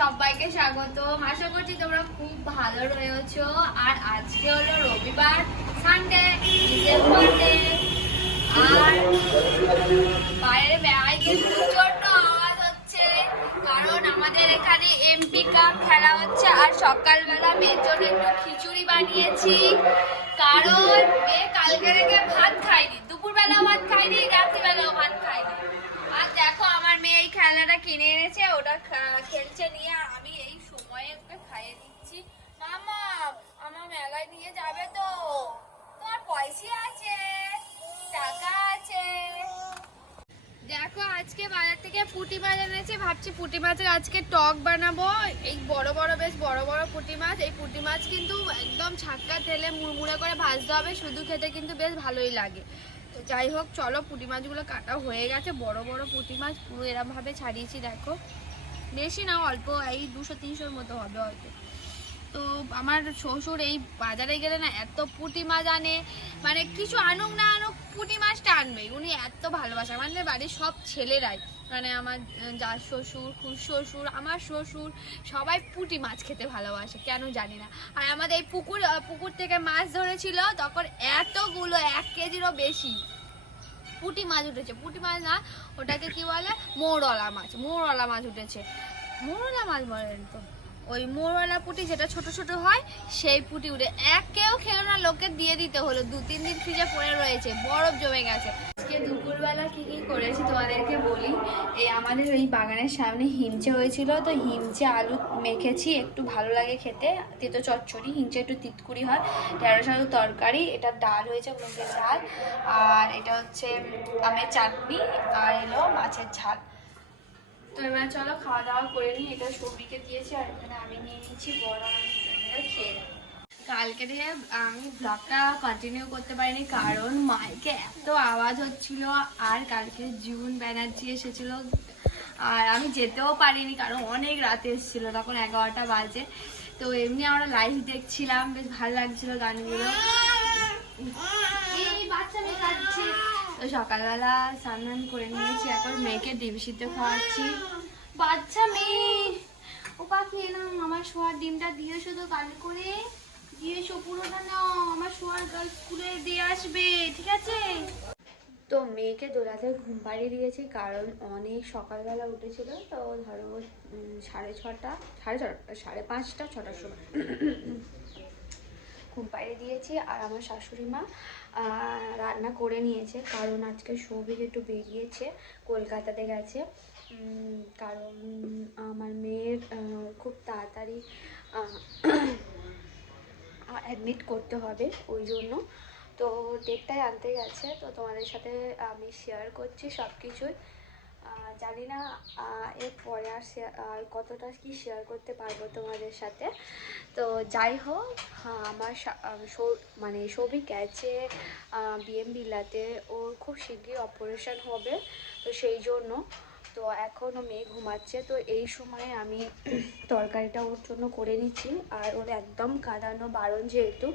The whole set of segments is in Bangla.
সবাইকে স্বাগত আশা করছি তোমরা খুব ভালো রয়েছো। আর আজকে হলো রবিবার সানডে আর বাইরে বাইকে প্রচণ্ড আওয়াজ হচ্ছে। কারণ আমাদের এখানে এমপি কাপ খেলা হচ্ছে, আর সকালবেলা মেয়ের জন্য একটু খিচুড়ি বানিয়েছি। কারণ মেয়ে কালকে থেকে ভাত খায়নি, দুপুরবেলা ভাত খায়নি রাত্রিবেলাও ভাত খায়নি আর দেখো আমার মেয়ে এই কিনে এনেছে, ওটা খেলছে নিয়ে আমি এই সময়ে ওকে খাইয়ে দিচ্ছি। মামা, আমার মেলায় নিয়ে যাবে তো। তোমার পয়সা আছে, টাকা আছে। দেখো, আজকে বাজার থেকে পুঁটি মাছ এনেছে, ভাবছি পুঁটি মাছের আজকে টক বানাবো। এই বড় বড়, বেশ বড় বড় পুঁটি মাছ। এই পুঁটি মাছ কিন্তু একদম ছাক্কা তেলে মুড়মুড়ে করে ভাজতে হবে, শুধু খেতে কিন্তু বেশ ভালোই লাগে। যাই হোক, চলো পুঁটি মাছগুলো কাটা হয়ে গেছে। বড় বড় পুঁটি মাছ, পুরো এরমভাবে ছাড়িয়েছি, দেখো। বেশি না, অল্প, এই দুশো, তিনশোর মতো হবে হয়তো। তো আমার শ্বশুর এই বাজারে গেলে না, এত পুঁটি মাছ আনে মানে কিছু আনুক না আনুক, পুঁটি মাছটা আনবেই। উনি এত ভালোবাসে। আমাদের বাড়ির সব ছেলেরাই মানে আমার যা শ্বশুর, খুশ শ্বশুর, আমার শ্বশুর, সবাই পুঁটি মাছ খেতে ভালোবাসে, কেন জানি না। আর আমাদের এই পুকুর পুকুর থেকে মাছ ধরেছিল, তখন এতগুলো, এক কেজিরও বেশি। পুঁটি মাছ উঠেছে। পুঁটি মাছ না, ওটাকে কি বলে? মোরলা মাছ। মোরলা মাছ উঠেছে। মোরলা মাছ বলেন তো। ওই মোরলা পুঁটি যেটা ছোট ছোট হয়, সেই পুঁটি উঠে এক কেউ খেলো না লোকে দিয়ে দিতে হলো। দু তিন দিন ফ্রিজে পড়ে রয়েছে, বরফ জমে গেছে। আজকে দুপুরবেলা কি কি করেছি তোমাদেরকে বলি। এই আমাদের ওই বাগানের সামনে হিমচে হয়েছিল, তো হিমচে আলু মেখেছি, একটু ভালো লাগে খেতে। তেতো চচ্চড়ি, হিমচে একটু তিতকুড়ি হয় ঢেঁড়স আলু তরকারি, এটা ডাল হয়েছে মুগের ডাল, আর এটা হচ্ছে আমের চাটনি, আর এলো মাছের ঝাল। তো এবার চলো খাওয়া দাওয়া করে নিই, এটা সবজিকে দিয়েছি আর এখানে আমি নিয়ে নিচ্ছি বড় খেয়ে কালকে থেকে আমি ব্লগটা কন্টিনিউ করতে পারিনি, কারণ মাইকে এত আওয়াজ হচ্ছিল আর কালকে জুন ব্যানার্জি এসেছিল। আর আমি যেতেও পারিনি, কারণ অনেক রাতে এসেছিল, তখন এগারোটা বাজে। তো এমনি আমরা লাইভ দেখছিলাম, বেশ ভালো লাগছিল গানগুলো। বাচ্চা তো সকালবেলা স্নান করে নিয়েছি, এখন মেয়েকে ডিম সিদ্ধ খাওয়াচ্ছি। বাচ্চা মেয়ে! ও পাখি না আমার শোয়ার ডিমটা দিয়ে শুধু কাল করে দিয়ে এসো পুরোটা নাও। আমার শোয়ার গাল স্কুলে দিয়ে আসবে, ঠিক আছে? তো মেয়েকে দোলাতে ঘুম পাড়িয়ে দিয়েছি, কারণ অনেক সকালবেলা উঠেছিল, তো ধরো সাড়ে ছটা সাড়ে ছটা, সাড়ে পাঁচটা, ছটার সময়। ঘুম পাড়িয়ে দিয়েছি আর আমার শাশুড়ি মা রান্না করে নিয়েছে। কারণ আজকে সৌভিক একটু বেরিয়েছে, কলকাতাতে গেছে। কারণ আমার মেয়ের খুব তাড়াতাড়ি অ্যাডমিট করতে হবে ওই জন্য। তো ডেটটাই আনতে গেছে, তো তোমাদের সাথে আমি শেয়ার করছি সব কিছুই জানি না এর পরে আর কতটা কি শেয়ার করতে পারব তোমাদের সাথে। তো যাই হোক হ্যাঁ, আমার মানে সৌভিক গেছে বিএম বিলাতে ওর খুব শীঘ্রই অপারেশন হবে তো সেই জন্য। তো এখনও মেয়ে ঘুমাচ্ছে তো এই সময়ে আমি তরকারিটা ওর জন্য করে নিচ্ছি। আর ওর একদম কাঁদানো বারণ যেহেতু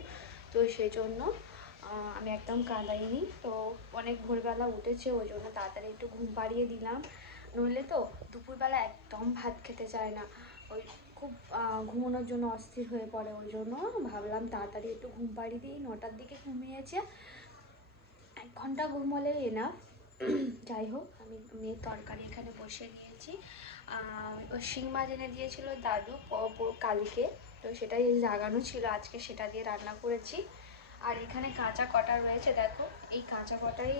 তো সেই জন্য আমি একদম কাঁদাইনি। তো অনেক ভোরবেলা উঠেছে ওই জন্য তাড়াতাড়ি একটু ঘুম পাড়িয়ে দিলাম। নইলে তো দুপুরবেলা একদম ভাত খেতে চায় না। ওই খুব ঘুমানোর জন্য অস্থির হয়ে পড়ে। ওই জন্য ভাবলাম তাড়াতাড়ি একটু ঘুম পাড়িয়ে দিই। নটার দিকে ঘুমিয়েছে। এক ঘণ্টা ঘুমোলেই এনাফ যাই হোক আমি মেয়ের তরকারি এখানে বসিয়ে নিয়েছি। আহ, ও শিং মাছ এনে দিয়েছিল দাদু কালকে। তো সেটাই লাগানো ছিল। আজকে সেটা দিয়ে রান্না করেছি। আর এখানে কাঁচা কটা রয়েছে দেখো। এই কাঁচা কটাই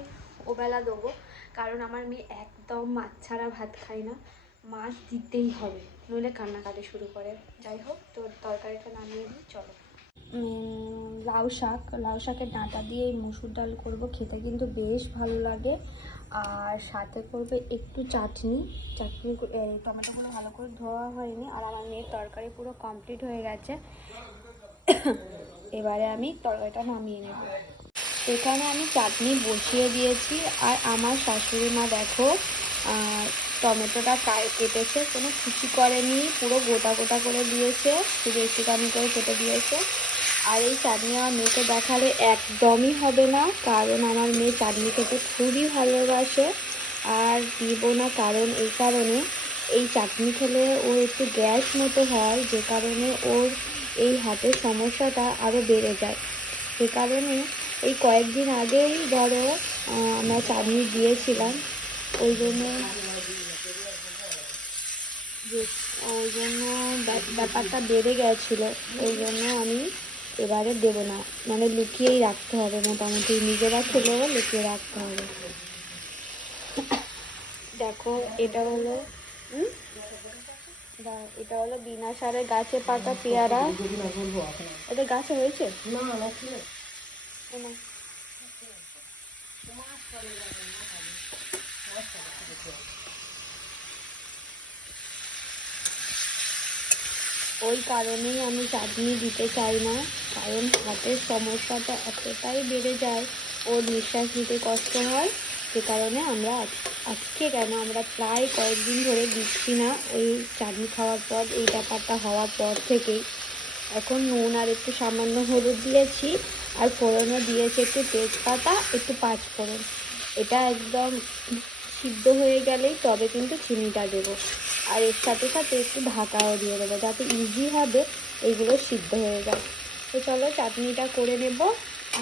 ওবেলা দেবো। কারণ আমার মেয়ে একদম মাছ ছাড়া ভাত খাই না। মাছ দিতেই হবে, নইলে কান্নাকাটি শুরু করে। যাই হোক তো তরকারিটা নামিয়ে দিই চলো। লাউ শাক, লাউ শাকের ডাঁটা দিয়ে মুসুর ডাল করব, খেতে কিন্তু বেশ ভালো লাগে। আর সাথে করবে একটু চাটনি। চাটনি টমেটোগুলো ভালো করে ধোয়া হয়নি, আর আমার মেয়ের তরকারি পুরো কমপ্লিট হয়ে গেছে। এবারে আমি তরকারিটা নামিয়ে নেব। এখানে আমি চাটনি বসিয়ে দিয়েছি। আর আমার শাশুড়ি মা দেখো টমেটোটা কেটেছে, কোনো খুশি করেনি, পুরো গোটা গোটা করে দিয়েছে, শুধু একটুখানি করে কেটে দিয়েছে। আর এই চাটনি আমার মেয়েকে দেখালে একদমই হবে না, কারণ আমার মেয়ে চাটনি খেতে খুবই ভালোবাসে। আর দিব না কারণ এই কারণে, এই চাটনি খেলে ওর একটু গ্যাস মতো হয়, যে কারণে ওর এই হাতের সমস্যাটা আরও বেড়ে যায়। সে কারণে এই কয়েকদিন আগেই ধরো আমরা চাটনি দিয়েছিলাম। ওই জন্য ওই জন্য ব্যা- ব্যাপারটা বেড়ে গেছিল। ওই জন্য আমি এবারে দেবো না। মানে লুকিয়েই রাখতে হবে মোটামুটি। নিজেরা খেলেও লুকিয়ে রাখতে হবে। দেখো, এটা হলো? এটা হলো বিনা সারে গাছে পাতা পেয়ারা। এটা গাছে হয়েছে? নাও। ওই কারণেই আমি চাটনি দিতে চাই না, কারণ হাতের সমস্যাটা এতটাই বেড়ে যায় ও নিঃশ্বাস নিতে কষ্ট হয়, সে কারণে আমরা আজকে কেন আমরা প্রায় কয়েকদিন ধরে দিচ্ছি না ওই চাটনি খাওয়ার পর, এই ব্যাপারটা হওয়ার পর থেকেই। এখন নুন আর একটু সামান্য হলুদ দিয়েছি, আর ফোড়নও দিয়েছি একটু তেজপাতা, একটু পাঁচ ফোড়ন এটা একদম সিদ্ধ হয়ে গেলেই তবে কিন্তু চিনিটা দেবো। আর এর সাথে সাথে একটু ঢাকাও দিয়ে দেবো, যাতে ইজি হবে এগুলো সিদ্ধ হয়ে যায়। তো চলো চাটনিটা করে নেব,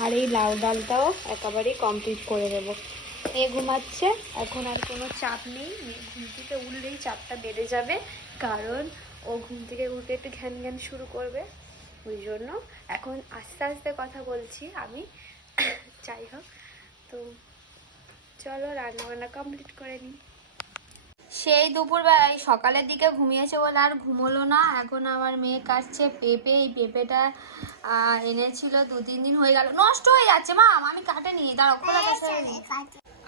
আর এই লাউ ডালটাও একেবারেই কমপ্লিট করে দেবো মেয়ে ঘুমাচ্ছে, এখন আর কোনো চাপ নেই মেয়ে ঘুম থেকে উঠলেই চাপটা বেড়ে যাবে, কারণ ও ঘুম থেকে উঠে একটু ঘ্যান ঘ্যান শুরু করবে ওই জন্য এখন আস্তে আস্তে কথা বলছি আমি। যাই হোক তো চলো রান্নাবান্না কমপ্লিট করে নিই। সেই দুপুরবেলায় সকালের দিকে ঘুমিয়েছে বলে আর ঘুমোলো না। এখন আমার মেয়ে কাটছে পেঁপে এই পেঁপেটা আহ, এনেছিল দু তিন দিন হয়ে গেল। নষ্ট হয়ে যাচ্ছে মা আমি কাটে নিই দাঁড়াও খোলা গেছে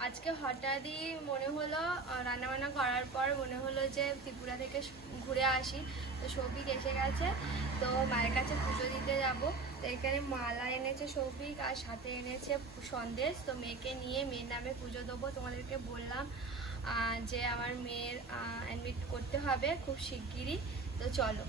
আজকে হঠাৎই মনে হলো রান্নাবান্না করার পর মনে হলো যে ত্রিপুরা থেকে ঘুরে আসি। তো সৌভিক এসে গেছে, তো মায়ের কাছে পুজো দিতে যাব। তো এখানে মালা এনেছে সৌভিক আর সাথে এনেছে সন্দেশ। তো মেয়েকে নিয়ে মেয়ের নামে পুজো দেবো, তোমাদেরকে বললাম যে আমার মেয়ের অ্যাডমিট করতে হবে খুব শিগগিরই। তো চলো।